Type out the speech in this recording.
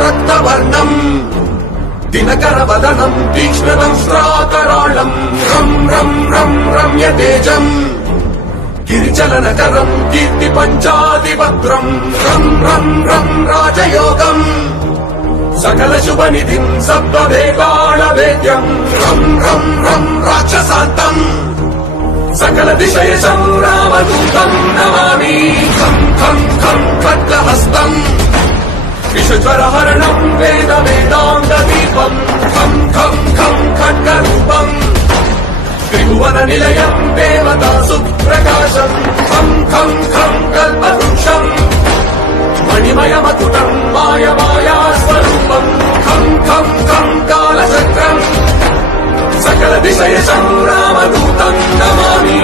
రక్తవర్ణం దినకరవదనం తీక్ష్ణదంస్త్రాకరాళం రం రం రం రమ్య తేజం గిరిచలనకరం కీర్తి పంచాదిభద్రం రం రం రం రాజయోగం సకల శుభనిధిం సప్తవేదాళవేద్యం రం రం రం రాక్షసాంతం సకల దిశయశం రామదూతం నమామి ఖం ఖం ఖం ఖడ్గహస్తం విషజ్వరహరణం వేద వేదాంత దీపం ఖం ఖం ఖం ఖడ్గరూపం త్రిభువన నిలయం దేవతా సుప్రకాశం ఖం ఖం ఖం కల్పవృక్షం మణిమయమకుటం మాయమాయా స్వరూపం ఖం ఖం ఖం కాలచక్రం సకల దిశయశం రామదూతం నమామి